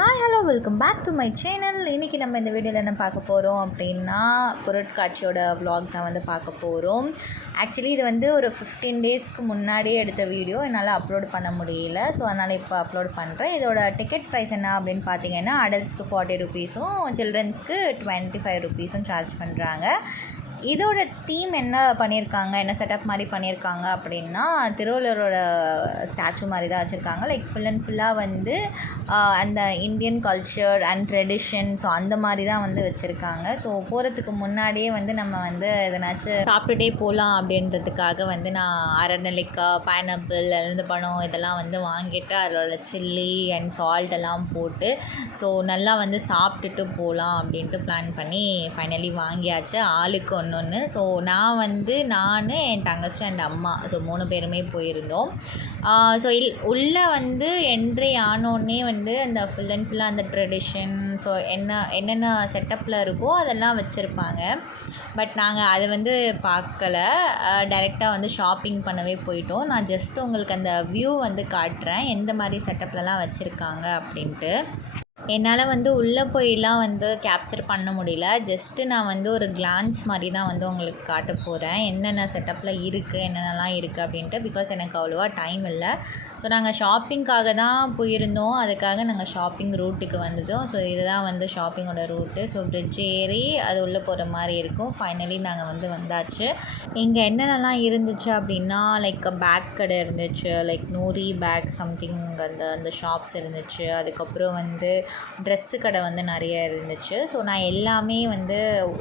Hi hello welcome back to my channel. இன்றைக்கி நம்ம இந்த வீடியோவில் என்ன பார்க்க போகிறோம் அப்படின்னா பொருட்காட்சியோட vlog தான் வந்து பார்க்க போகிறோம். ஆக்சுவலி இது வந்து ஒரு 15 டேஸ்க்கு முன்னாடியே எடுத்த வீடியோ, என்னால் அப்லோட் பண்ண முடியல. ஸோ அதனால் இப்போ அப்லோட் பண்ணுறேன். இதோட டிக்கெட் ப்ரைஸ் என்ன அப்படின்னு பார்த்தீங்கன்னா, அடல்ட்ஸ்க்கு 40 ருபீஸும் சில்ட்ரன்ஸ்க்கு 25 ருபீஸும் சார்ஜ் பண்ணுறாங்க. இதோட டீம் என்ன பண்ணியிருக்காங்க, என்ன செட்டப் மாதிரி பண்ணியிருக்காங்க அப்படின்னா, திருவள்ளுவரோட ஸ்டாச்சு மாதிரி தான் வச்சுருக்காங்க. லைக் ஃபுல் அண்ட் ஃபுல்லாக வந்து அந்த Indian culture and tradition, so அந்த மாதிரி தான் வந்து வச்சுருக்காங்க. ஸோ போகிறதுக்கு முன்னாடியே வந்து நம்ம வந்து எதனாச்சும் சாப்பிட்டுட்டே போகலாம் அப்படின்றதுக்காக வந்து நான் அரநெல்லிக்காய், பைனாப்பிள், எலந்த பழம் இதெல்லாம் வந்து வாங்கிட்டு அதோட சில்லி அண்ட் சால்ட் எல்லாம் போட்டு ஸோ நல்லா வந்து சாப்பிட்டுட்டு போகலாம் அப்படின்ட்டு பிளான் பண்ணி ஃபைனலி வாங்கியாச்சு. ஆளுக்கு ஒன்று. ஸோ நான் என் தங்கச்சி அண்ட் அம்மா, ஸோ 3 பேருமே போயிருந்தோம். ஸோ உள்ளே வந்து என்ட்ரி ஆனோடனே வந்து அந்த ஃபுல் அண்ட் ஃபுல்லாக அந்த ட்ரெடிஷன், ஸோ என்னென்ன செட்டப்பில் இருக்கோ அதெல்லாம் வச்சுருப்பாங்க. பட் நாங்கள் அதை வந்து பார்க்கல, டைரெக்டாக வந்து ஷாப்பிங் பண்ணவே போயிட்டோம். நான் ஜஸ்ட் உங்களுக்கு அந்த வியூ வந்து காட்டுறேன், எந்த மாதிரி செட்டப்லலாம் வச்சுருக்காங்க அப்படின்ட்டு. என்னால் வந்து உள்ளே போயெலாம் வந்து கேப்சர் பண்ண முடியல. ஜஸ்ட்டு நான் வந்து ஒரு கிளான்ஸ் மாதிரி தான் வந்து உங்களுக்கு காட்ட போகிறேன், என்னென்ன செட்டப்பில் இருக்குது, என்னென்னலாம் இருக்குது அப்படின்ட்டு. பிகாஸ் எனக்கு அவ்வளோவா டைம் இல்லை. ஸோ நாங்கள் ஷாப்பிங்காக தான் போயிருந்தோம், அதுக்காக நாங்கள் ஷாப்பிங் ரூட்டுக்கு வந்துட்டோம். ஸோ இதுதான் வந்து ஷாப்பிங்கோட ரூட்டு. ஸோ பிரிட்ஜ் ஏறி அது உள்ளே போகிற மாதிரி இருக்கும். ஃபைனலி நாங்கள் வந்து வந்தாச்சு. இங்கே என்னென்னலாம் இருந்துச்சு அப்படின்னா, லைக் பேக் கடை இருந்துச்சு, லைக் நூரி பேக் சம்திங் அந்த ஷாப்ஸ் இருந்துச்சு. அதுக்கப்புறம் வந்து ட்ரெஸ்ஸு கடை வந்து நிறைய இருந்துச்சு. ஸோ நான் எல்லாமே வந்து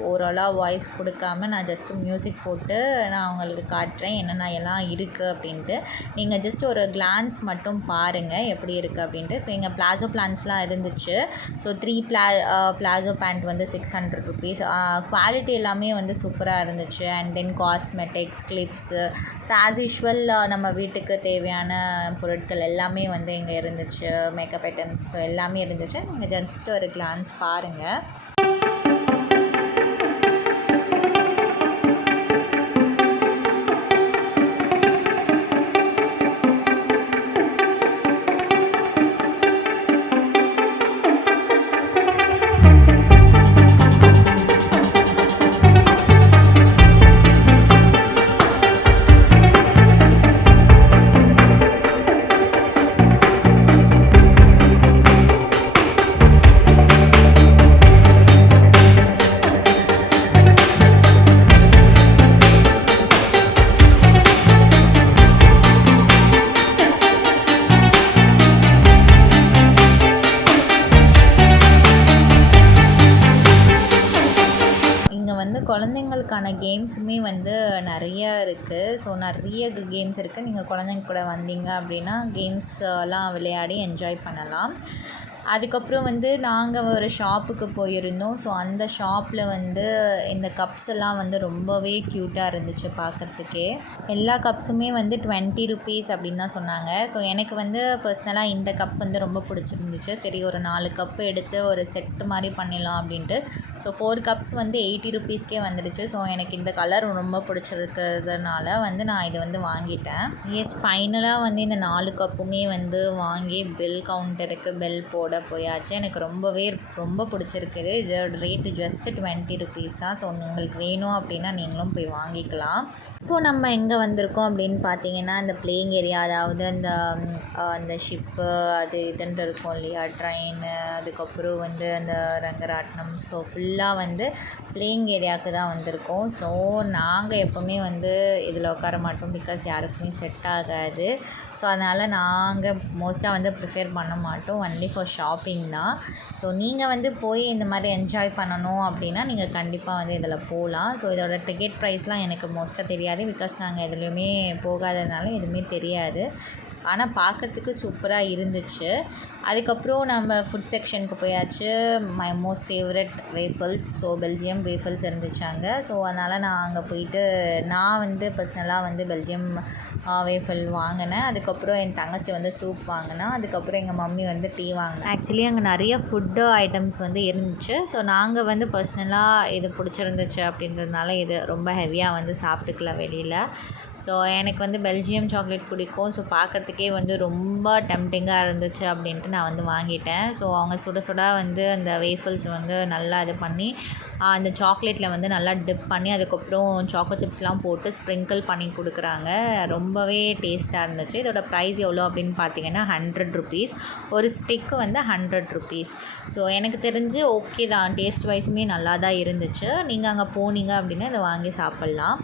ஓரளவு வாய்ஸ் கொடுக்காம நான் ஜஸ்ட்டு மியூசிக் போட்டு நான் அவங்களுக்கு காட்டுறேன் என்னென்ன எல்லாம் இருக்குது அப்படின்ட்டு. நீங்கள் ஜஸ்ட் ஒரு கிளான்ஸ் மட்டும் பாருங்கள் எப்படி இருக்குது அப்படின்ட்டு. ஸோ இங்கே பிளாசோ பிளான்ஸ்லாம் இருந்துச்சு. ஸோ 3 பிளாசோ பேண்ட் வந்து 600 ருபீஸ். குவாலிட்டி எல்லாமே வந்து சூப்பராக இருந்துச்சு. And then cosmetics, clips, so as usual நம்ம வீட்டுக்கு தேவையான பொருட்கள் எல்லாமே வந்து இங்கே இருந்துச்சு. மேக்கப் ஐட்டம்ஸ் எல்லாமே இருந்துச்சு. நீங்கள் ஜஸ்ட் ஒரு கிளான்ஸ் பாருங்கள். குழந்தைங்களுக்கான கேம்ஸுமே வந்து நிறைய இருக்குது. ஸோ நிறைய கேம்ஸ் இருக்குது. நீங்கள் குழந்தைங்க கூட வந்தீங்க அப்படின்னா கேம்ஸ்லாம் விளையாடி என்ஜாய் பண்ணலாம். அதுக்கப்புறம் வந்து நாங்கள் ஒரு ஷாப்புக்கு போயிருந்தோம். ஸோ அந்த ஷாப்பில் வந்து இந்த கப்ஸ் எல்லாம் வந்து ரொம்பவே க்யூட்டாக இருந்துச்சு பார்க்குறதுக்கே. எல்லா கப்ஸுமே வந்து 20 ருபீஸ் அப்படின்னு தான் சொன்னாங்க. ஸோ எனக்கு வந்து பர்சனலாக இந்த கப் வந்து ரொம்ப பிடிச்சிருந்துச்சு. சரி ஒரு 4 கப்பு எடுத்து ஒரு செட்டு மாதிரி பண்ணிடலாம் அப்படின்ட்டு. ஸோ 4 கப்ஸ் வந்து 80 ருபீஸ்க்கே வந்துடுச்சு. ஸோ எனக்கு இந்த கலர் ரொம்ப பிடிச்சிருக்கிறதுனால வந்து நான் இதை வந்து வாங்கிட்டேன். எஸ், ஃபைனலாக வந்து இந்த 4 கப்புமே வந்து வாங்கி பில் கவுண்டருக்கு பில் போட போயாச்சு. எனக்கு ரொம்ப பிடிச்சிருக்குது. இதோட ரேட்டு ஜஸ்ட் 20 ருபீஸ் தான். ஸோ உங்களுக்கு வேணும் அப்படின்னா நீங்களும் போய் வாங்கிக்கலாம். இப்போது நம்ம எங்கே வந்திருக்கோம் அப்படின்னு பார்த்தீங்கன்னா, இந்த பிளேயிங் ஏரியா, அதாவது அந்த ஷிப்பு அது இதுன்ட்டு இருக்கும் இல்லையா, ட்ரெயின்னு, அதுக்கப்புறம் வந்து அந்த ரங்கராட்டினம், ஸோ ஃபுல்லாக வந்து பிளேயிங் ஏரியாவுக்கு தான் வந்திருக்கோம். ஸோ நாங்கள் எப்போவுமே வந்து இதில் உட்கார மாட்டோம், பிகாஸ் யாருக்குமே செட் ஆகாது. ஸோ அதனால் நாங்கள் மோஸ்ட்டாக வந்து ப்ரிஃபேர் பண்ண மாட்டோம், ஒன்லி ஃபார் ஷாப்பிங் தான். ஸோ நீங்கள் வந்து போய் இந்த மாதிரி என்ஜாய் பண்ணணும் அப்படின்னா நீங்கள் கண்டிப்பாக வந்து இதில் போகலாம். ஸோ இதோட டிக்கெட் ப்ரைஸ்லாம் எனக்கு மோஸ்ட்டாக தெரியாது, பிகாஸ் நாங்கள் எதுலேயுமே போகாததுனால எதுவுமே தெரியாது. ஆனால் பார்க்குறதுக்கு சூப்பராக இருந்துச்சு. அதுக்கப்புறம் நம்ம ஃபுட் செக்ஷனுக்கு போயாச்சு. My most favourite waffles, so Belgium waffles இருந்துச்சு அங்கே. ஸோ அதனால் நான் அங்கே போயிட்டு நான் வந்து பர்சனலாக வந்து பெல்ஜியம் வேஃபல் வாங்கினேன். அதுக்கப்புறம் என் தங்கச்சி வந்து சூப் வாங்கினா. அதுக்கப்புறம் எங்கள் மம்மி வந்து டீ வாங்கினேன். ஆக்சுவலி அங்கே நிறைய ஃபுட்டு ஐட்டம்ஸ் வந்து இருந்துச்சு. ஸோ நாங்கள் வந்து பர்சனலாக இது பிடிச்சிருந்துச்சு அப்படின்றதுனால இது ரொம்ப ஹெவியாக வந்து சாப்பிட்டுக்கல வெளியில். ஸோ எனக்கு வந்து பெல்ஜியம் சாக்லேட் பிடிக்கும். ஸோ பார்க்குறதுக்கே வந்து ரொம்ப டெம்ப்டிங்காக இருந்துச்சு அப்படின்ட்டு நான் வந்து வாங்கிட்டேன். ஸோ அவங்க சுட சுட வந்து அந்த வேஃபிள்ஸ் வந்து நல்லா இது பண்ணி அந்த சாக்லேட்டில் வந்து நல்லா டிப் பண்ணி அதுக்கப்புறம் சாக்கோ சிப்ஸ்லாம் போட்டு ஸ்ப்ரிங்கிள் பண்ணி கொடுக்குறாங்க. ரொம்பவே டேஸ்ட்டாக இருந்துச்சு. இதோட ப்ரைஸ் எவ்வளோ அப்படின்னு பார்த்தீங்கன்னா 100 ருபீஸ். ஒரு ஸ்டிக்கு வந்து 100 ருபீஸ். ஸோ எனக்கு தெரிஞ்சு ஓகே தான், டேஸ்ட் வைஸுமே நல்லா தான் இருந்துச்சு. நீங்கள் அங்கே போனீங்க அப்படின்னா இதை வாங்கி சாப்பிட்லாம்.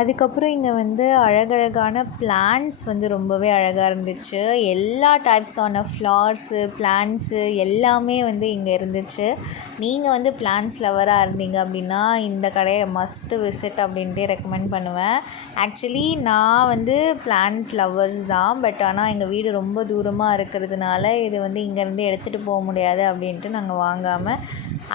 அதுக்கப்புறம் இங்கே வந்து அழகழகான பிளான்ட்ஸ் வந்து ரொம்பவே அழகாக இருந்துச்சு. எல்லா டைப்ஸான ஃப்ளவர்ஸு, பிளான்ட்ஸு எல்லாமே வந்து இங்கே இருந்துச்சு. நீங்கள் வந்து பிளான்ட்ஸ் லவராக இருந்தீங்க அப்படின்னா இந்த கடையை மஸ்ட்டு விசிட் அப்படின்ட்டு ரெக்கமெண்ட் பண்ணுவேன். ஆக்சுவலி நான் வந்து பிளான்ட் லவர்ஸ் தான். பட் ஆனால் எங்கள் வீடு ரொம்ப தூரமாக இருக்கிறதுனால இது வந்து இங்கேருந்து எடுத்துகிட்டு போக முடியாது அப்படின்ட்டு நாங்கள் வாங்காமல்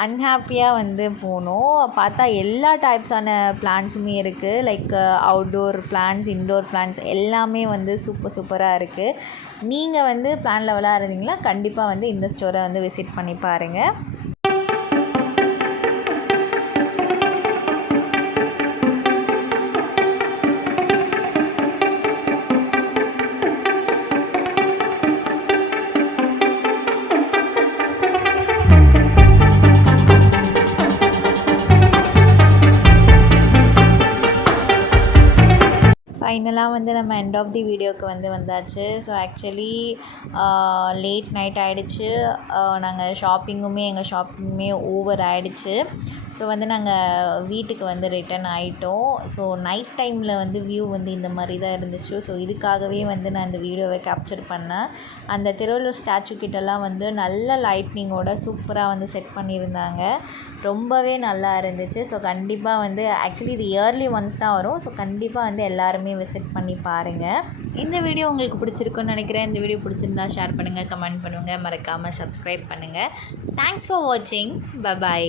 அன்ஹாப்பியாக வந்து போனோம். பார்த்தா எல்லா டைப்ஸான பிளான்ட்ஸுமே இருக்குது. Like outdoor plants, indoor plants எல்லாமே வந்து சூப்பராக இருக்குது. நீங்கள் வந்து பிளான் லெவலாக இருந்தீங்களா கண்டிப்பாக வந்து இந்த ஸ்டோரை வந்து விசிட் பண்ணி பாருங்கள். ஃபைனலாக வந்து நம்ம எண்ட் ஆஃப் தி வீடியோவுக்கு வந்து வந்தாச்சு. ஸோ ஆக்சுவலி லேட் நைட் ஆகிடுச்சு. நாங்கள் எங்கள் ஷாப்பிங்குமே ஓவர் ஆகிடுச்சு. ஸோ வந்து நாங்கள் வீட்டுக்கு வந்து ரிட்டன் ஆகிட்டோம். ஸோ நைட் டைமில் வந்து வியூ வந்து இந்த மாதிரி தான் இருந்துச்சு. ஸோ இதுக்காகவே வந்து நான் இந்த வீடியோவை கேப்சர் பண்ணேன். அந்த திருவள்ளுவர் ஸ்டாச்சு கிட்டலாம் வந்து நல்ல லைட்னிங்கோட சூப்பராக வந்து செட் பண்ணியிருந்தாங்க. ரொம்பவே நல்லா இருந்துச்சு. ஸோ கண்டிப்பாக வந்து ஆக்சுவலி இது இயர்லி ஒன்ஸ் தான் வரும். ஸோ கண்டிப்பாக வந்து எல்லாருமே விசிட் பண்ணி பாருங்கள். இந்த வீடியோ உங்களுக்கு பிடிச்சிருக்குன்னு நினைக்கிறேன். இந்த வீடியோ பிடிச்சிருந்தா ஷேர் பண்ணுங்கள், கமெண்ட் பண்ணுங்கள், மறக்காமல் சப்ஸ்கிரைப் பண்ணுங்கள். தேங்க்ஸ் ஃபார் வாட்சிங். பை.